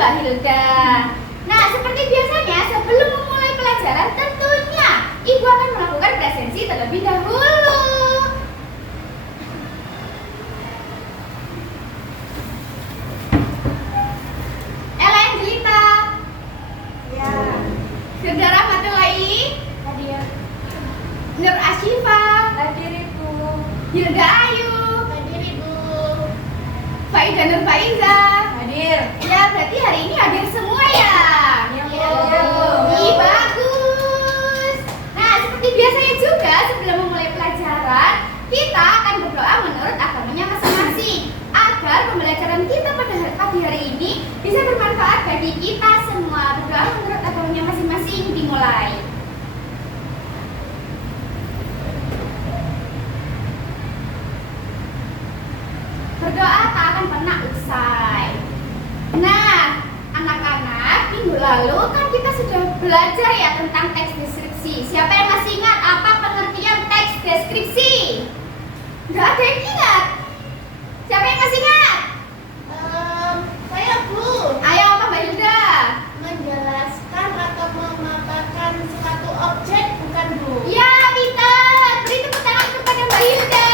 Mbak Hilda. Nah, seperti biasanya sebelum memulai pelajaran tentunya Ibu akan melakukan presensi terlebih dahulu. Ella Angelita. Ya. Hilda Rahmatullahi. Hadir. Nur Asyifa. Hadir Ibu. Hilda Ayu. Hadir Ibu. Faiza Nur Faiza. Hadir. Ya, berarti hari ini hadir semua ya? Iya, Bu. Iya, Bu. Ih, bagus. Nah, seperti biasanya juga sebelum memulai pelajaran, kita akan berdoa menurut agamanya masing-masing agar pembelajaran kita pada pagi hari ini bisa bermanfaat bagi kita semua. Berdoa menurut agamanya masing-masing dimulai. Berdoa tak akan pernah usai. Nah, anak-anak, minggu lalu kan kita sudah belajar ya tentang teks deskripsi. Siapa yang masih ingat apa pengertian teks deskripsi? Nggak ada yang ingat. Siapa yang masih ingat? Saya Bu. Ayo, apa Mbak Hilda? Menjelaskan atau memaparkan suatu objek, bukan Bu? Ya, pintar. Beri tepuk tangan kepada Mbak Hilda.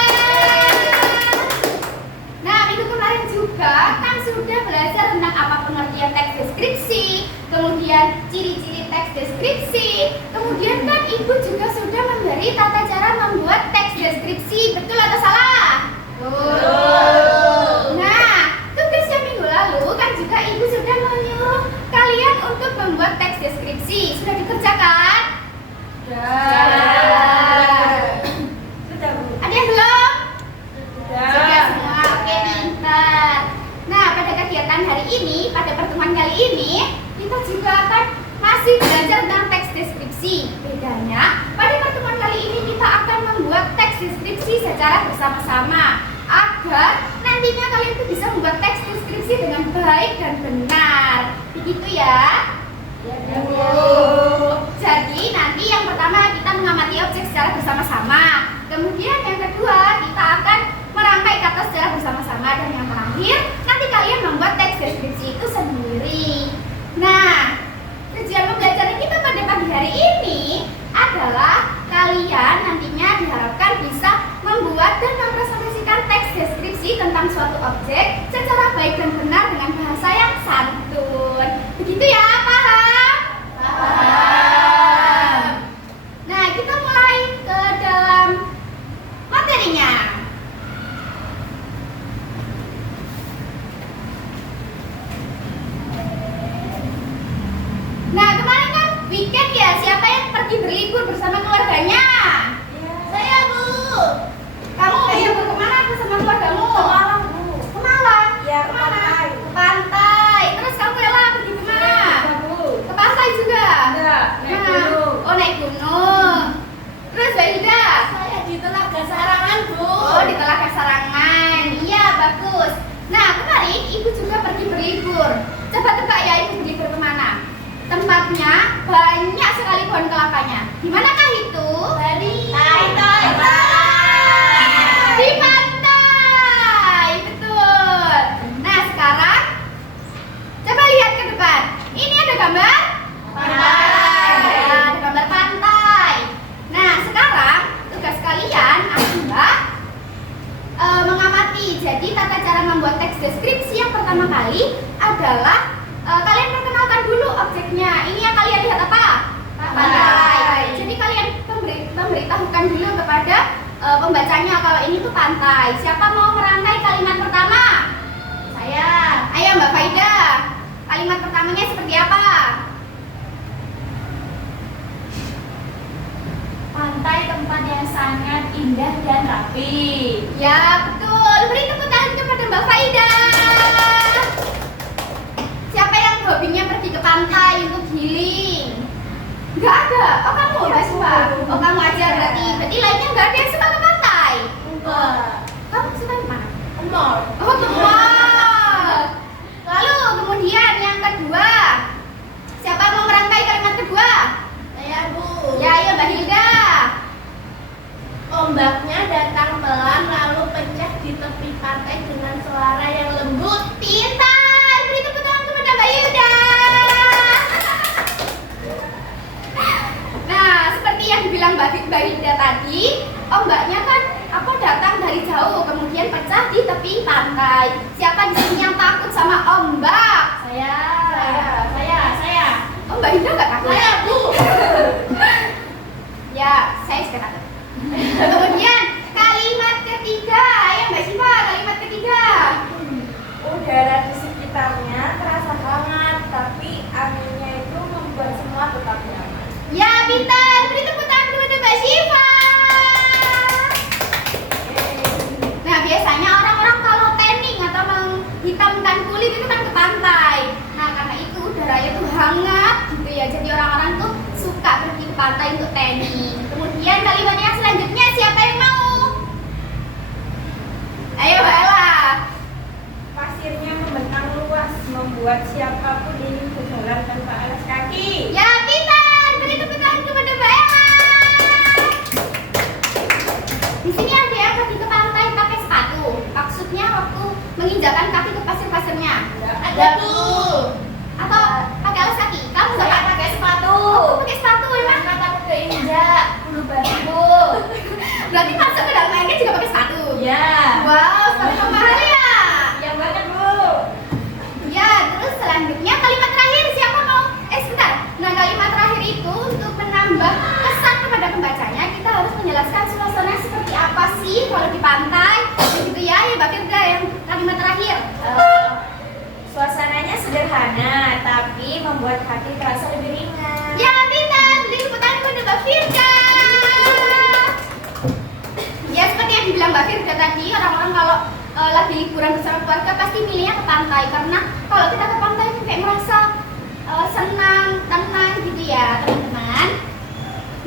Nah, minggu kemarin juga kan sudah belajar tentang apa pengertian teks deskripsi, kemudian ciri-ciri teks deskripsi, kemudian kan Ibu juga sudah memberi tata cara membuat teks deskripsi. Betul atau salah? Betul. Nah, tugasnya minggu lalu kan juga Ibu sudah menyuruh kalian untuk membuat teks deskripsi. Sudah dikerjakan? Sudah Bu. Ada yang belum? Sudah. Sudah semua, oke, pintar. Nah, pada kegiatan hari ini, pada pertemuan kali ini, kita juga akan masih belajar tentang teks deskripsi. Bedanya, pada pertemuan kali ini kita akan membuat teks deskripsi secara bersama-sama agar nantinya kalian itu bisa membuat teks deskripsi dengan baik dan benar. Begitu ya? Ya, Bu. Jadi nanti yang pertama kita mengamati objek secara bersama-sama. Kemudian yang kedua kita akan merangkai kata secara bersama-sama, dan yang terakhir nanti kalian membuat teks deskripsi itu sendiri. Nah, tujuan pembelajaran kita pada pagi hari ini adalah kalian nantinya diharapkan bisa membuat dan mempresentasikan teks deskripsi tentang suatu objek secara baik dan benar dengan bahasa yang santun. Begitu ya, paham? Paham. Nah, kita mulai ke dalam materinya. Nah, kemarin kan weekend ya, siapa yang pergi berlibur bersama keluarganya? Saya Bu. Kamu berlibur kemana bersama keluargamu? Ke Malang, Bu. Ke Malang? Ya, ke Kemana? pantai. Ke pantai. Terus kamu Ella pergi kemana? Bu. Ke pantai juga? Enggak, naik Nah, gunung. oh, naik gunung. Terus Mbak Hilda? Saya di Telaga Sarangan, Bu. Oh, di Telaga Sarangan. Iya, bagus. Nah, kemarin Ibu juga pergi berlibur. Coba tebak ya, Ibu berlibur kemana? Tempatnya banyak sekali pohon kelapanya. Di manakah itu? Di Di pantai. Betul. Nah, sekarang coba lihat ke depan. Ini ada gambar Pantai. Ya, ada gambar pantai. Nah, sekarang tugas kalian adalah mengamati. Jadi tata cara membuat teks deskripsi yang pertama kali adalah kalian perkenalkan dulu objeknya. Ini yang kalian lihat apa? Pantai. Jadi kalian memberitahukan dulu kepada pembacanya kalau ini tuh pantai. Siapa mau merangkai kalimat pertama? Saya. Ayo Mbak Faida. Kalimat pertamanya seperti apa? Pantai tempat yang sangat indah dan rapi. Ya, betul. Beri tepuk tangan kepada Mbak Faida. Siapa yang hobinya pergi ke pantai untuk healing? Enggak ada. Oh, kamu nggak suka? Oh, kamu aja berarti. Berarti lainnya nggak ada yang suka ke pantai. Enggak. Kamu suka di mana? Mall. Oh, ke mall. Lalu kemudian yang kedua. Siapa mau merangkai kalimat kedua? Saya Bu. Ya, ayo Mbak Hilda. Ombaknya datang pelan lalu pecah di tepi pantai dengan suara yang ombak. Saya. Oh, Mbak Indah nggak takut? Saya, Bu. Ya, saya suka takut. Kemudian kalimat ketiga, ya Mbak Siva, kalimat ketiga. Udara di sekitarnya terasa hangat, tapi anginnya itu membuat semua tetap nyaman. Ya, pintar. Beri tepuk tangan kepada Mbak Siva. Nah, biasanya orang-orang kalau tanning atau menghitamkan kulit itu kan ke pantai. Nah, karena itu udaranya tuh hangat gitu ya. Jadi orang-orang tuh suka pergi ke pantai untuk tanning. Kemudian kalimat yang selanjutnya siapa yang mau? Ayo, Mbak Ella. Pasirnya membentang luas, membuat siapapun ingin berjalan tanpa alas kaki. Ya, pintar. Beri tepuk tangan kepada Mbak Ella. Di sini ada yang pergi ke pantai pakai sepatu. Maksudnya waktu menginjakan kaki ke pasir-pasirnya. Ada, Bu. Atau pakai alas kaki? Kamu nggak Saya pakai sepatu. Oh, pakai sepatu emang? Karena takut keinjak bulu batu. Berarti masuk ke dalam airnya juga pakai sepatu? Ya. Wow, sepatu mahal ya? Yang banget, Bu. Ya, terus selanjutnya kalimat terakhir siapa mau? Sebentar. Nah, kalimat terakhir itu untuk menambah kesan kepada pembacanya kita harus menjelaskan suasana seperti apa sih kalau di pantai. Begitu ya, ya Mbak Firda yang kalimat terakhir. Suasananya sederhana, tapi membuat hati terasa lebih ringan. Ya, pintar. Beri tepuk tangan kepada Mbak Firda. Ya, seperti yang dibilang Mbak Firda tadi, orang-orang kalau lagi liburan bersama keluarga pasti milihnya ke pantai. Karena kalau kita ke pantai itu kayak merasa senang, tenang gitu ya, teman-teman.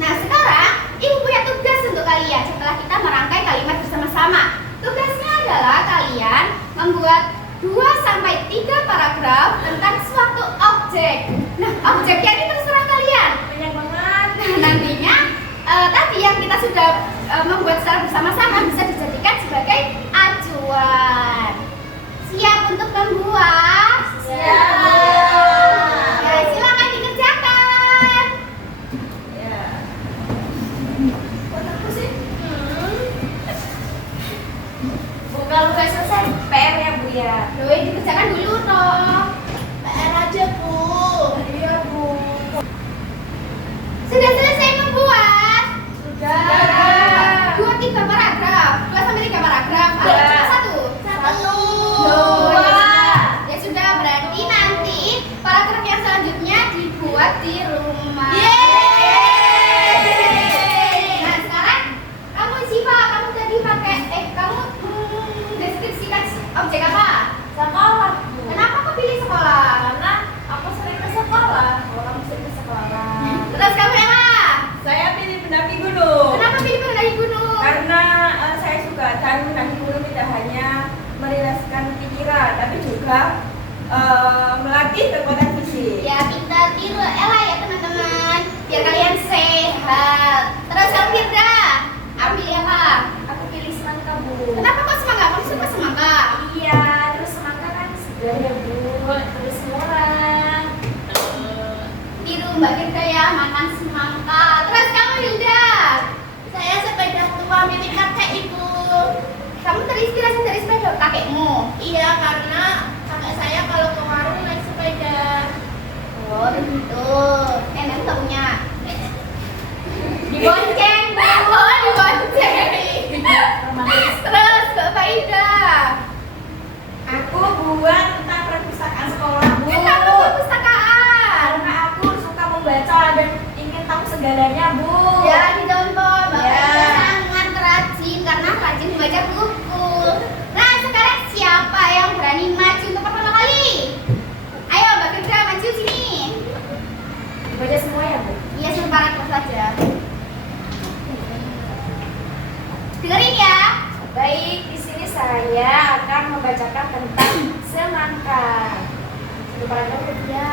Nah, sekarang Ibu punya tugas untuk kalian setelah kita merangkai kalimat bersama-sama. Tugasnya adalah kalian membuat 2-3 paragraf tentang suatu objek. Nah, objeknya ini terserah kalian. Banyak banget. Nah, nantinya tadi yang kita sudah membuat secara bersama-sama bisa dijadikan sebagai acuan. Siap untuk membuat? Siap. Ya, silakan dikerjakan. Ya. Kok takut sih? Bu, kalau udah selesai PR ya, Bu ya. Doi, dikerjakan dulu toh. PR aja, Bu. Iya, Bu. Sudah selesai membuat? Sudah. 2-3 paragraf. 2-3 paragraf. Atau Sudah. cuma satu? Satu. Ya sudah, berarti nanti paragraf yang selanjutnya dibuat di rumah. Yeay. Nah, sekarang kamu Siva, kamu tadi pakai kamu deskripsikan objek apa? Sekolah, Bu. Kenapa kau pilih sekolah? Karena aku sering ke sekolah. Orang sering ke sekolah. Terus kamu Ella? Saya pilih pendaki gunung. Kenapa pilih pendaki gunung? Karena saya suka dan mendaki gunung tidak hanya merilekskan pikiran, tapi juga melatih kekuatan fisik. Ya, pintar tiru Ella ya teman-teman, biar kalian sehat. Terus kamu Firda, ambil apa? Aku pilih semangka, Bu. Kenapa kok semangka? Kamu suka semangka? Iya, terus semangka kan segar ya, Bu. Terus murah. Tiru Mbak Firda ya, makan semangka. Terus kamu Hilda? Saya sepeda tua milik kakek, Ibu. Kamu terinspirasi dari sepeda kakekmu? Iya, karena kakek saya kalau ke warung naik sepeda. Oh begitu. Nenek nggak punya? Dibonceng, Bu. Oh dibonceng. Terus Mbak Ida? Aku buat tentang perpustakaan sekolah, Bu. Kenapa perpustakaan? Karena aku suka membaca dan ingin tahu segalanya, Bu. Ya dicontoh Mbak Ya. Ida sangat rajin karena rajin membaca buku. Nah sekarang siapa yang berani maju untuk pertama kali? Ayo Mbak Firda maju sini. Baca semua ya, Bu. Iya suruh paragraf saja. Dengerin ya. Baik, di sini saya akan membacakan tentang semangka. Satu paragraf ya.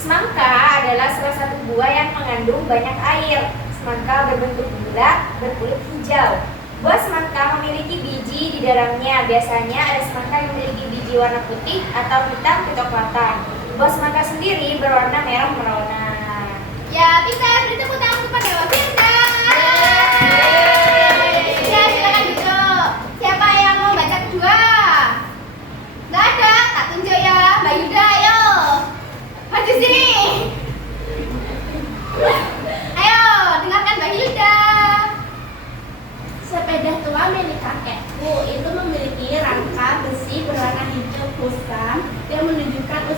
Semangka adalah salah satu buah yang mengandung banyak air. Semangka berbentuk bulat, berkulit hijau. Buah semangka memiliki biji di dalamnya. Biasanya ada semangka yang memiliki biji warna putih atau hitam kecoklatan. Buah semangka sendiri berwarna merah merona. Ya bisa beri tepuk tangan kepada Mbak Firda. Ya silakan duduk. Siapa yang mau baca kedua? Nggak ada, tak tunjuk ya Mbak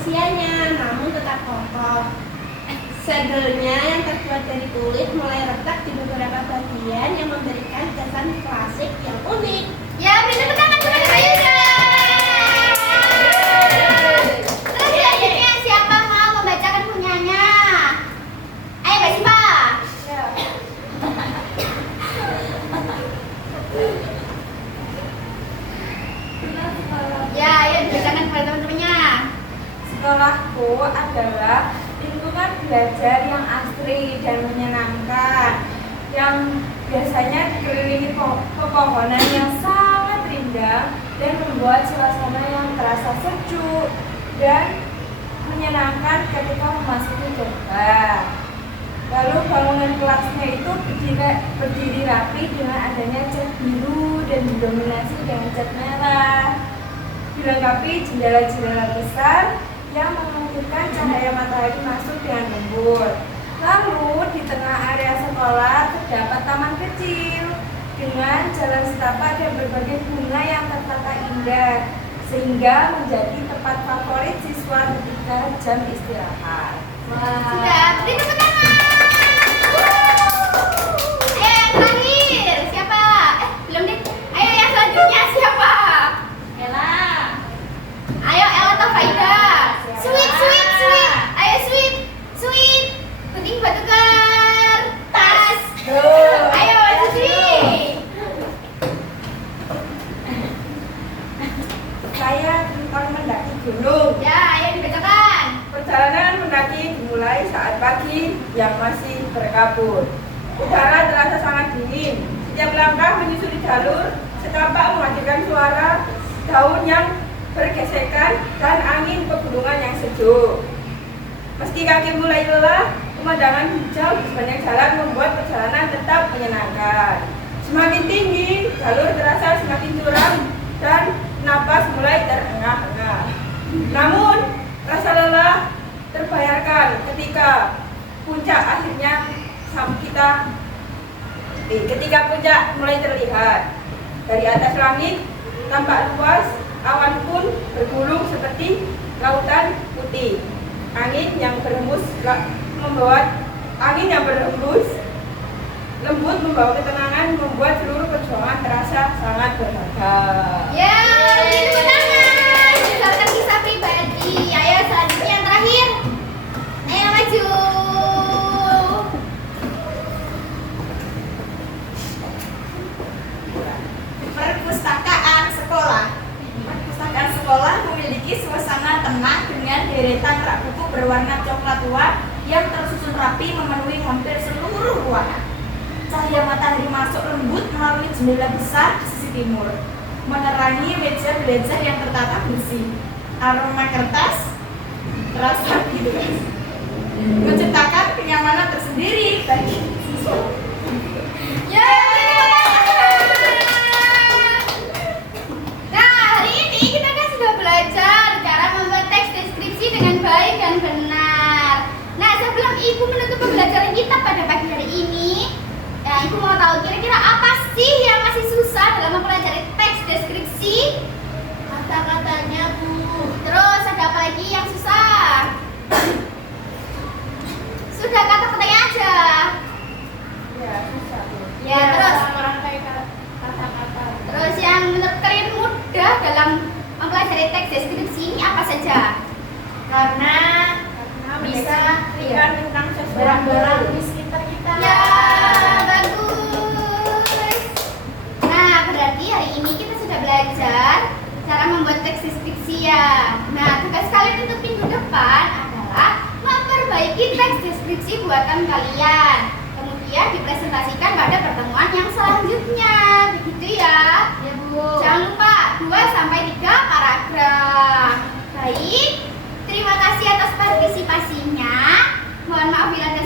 usianya, namun tetap kokoh. Segelnya yang terbuat dari kulit mulai retak di beberapa bagian yang memberikan kesan klasik yang unik. Ya, beri tepuk tangan kepada Mbak Yuda. Terus selanjutnya siapa mau membacakan punyanya? Ayo Mbak Sipa. Ya, ayo dibacakan kepada teman-temannya. Sekolahku adalah lingkungan belajar yang asri dan menyenangkan, yang biasanya dikelilingi pepohonan yang sangat rindang dan membuat suasana yang terasa sejuk dan menyenangkan ketika memasuki gerbang. Lalu bangunan kelasnya itu berdiri rapi dengan adanya cat biru dan didominasi dengan cat merah, dilengkapi jendela-jendela besar yang memungkinkan cahaya matahari masuk dengan lembut. Lalu di tengah area sekolah terdapat taman kecil dengan jalan setapak dan berbagai bunga yang tertata indah, sehingga menjadi tempat favorit siswa ketika jam istirahat. Sudah, beri tepuk tangan. Ayo yang terakhir, siapa? Belum deh. Ayo yang selanjutnya siapa? Ella. Ayo Ella atau Faida? Sweet, sweet, sweet. Ayo sweet, sweet. Penting batu kertas. Ayo Suci. Saya tentang mendaki gunung. Ya, ayo dibacakan. Perjalanan mendaki dimulai saat pagi yang masih berkabut. Udara terasa sangat dingin. Setiap langkah menyusuri jalur setapak menghasilkan suara daun yang bergesekan dan angin pegunungan yang sejuk. Meski kaki mulai lelah, pemandangan hijau di sepanjang jalan membuat perjalanan tetap menyenangkan. Semakin tinggi, jalur terasa semakin curam dan napas mulai terengah-engah. Namun, rasa lelah terbayarkan ketika puncak mulai terlihat. Dari atas langit tampak luas, awan pun bergulung seperti lautan putih. Angin yang berhembus lembut membawa ketenangan, membuat seluruh perjuangan terasa sangat berharga. Ya, beri tepuk tangan. Berdasarkan kisah pribadi. Ayo selanjutnya yang terakhir. Ayo maju. Perpustakaan sekolah. Perpustakaan sekolah memiliki suasana tenang dengan deretan rak buku berwarna coklat tua yang tersusun rapi memenuhi hampir seluruh ruangan. Cahaya matahari masuk lembut melalui jendela besar di sisi timur, menerangi meja belajar yang tertata bersih. Aroma kertas terasa bebas, menciptakan kenyamanan tersendiri bagi siswa. Ya. Nah, hari ini kita kan sudah belajar cara membuat teks deskripsi dengan baik dan benar. Nah, sebelum Ibu menutup pembelajaran kita pada pagi hari ini, ya, Ibu mau tahu kira-kira apa sih yang masih susah dalam mempelajari teks deskripsi? Kata-katanya, Bu. Terus ada apa lagi yang susah? Sudah kata-katanya aja. Ya, susah. Ya, terus merangkai kata-kata. Terus yang menurut kalian mudah dalam mempelajari teks deskripsi ini apa saja? Karena bisa Ikan tentang sesuatu. barang-barang di sekitar kita. Ya, bagus. Nah, berarti hari ini kita sudah belajar cara membuat teks deskripsi ya. Nah, tugas kalian untuk minggu depan adalah memperbaiki teks deskripsi buatan kalian. Kemudian dipresentasikan pada pertemuan yang selanjutnya. Begitu ya. Ya, Bu. Jangan lupa 2 sampai 3 paragraf. Baik, terima kasih atas partisipasinya. Mohon maaf bila ada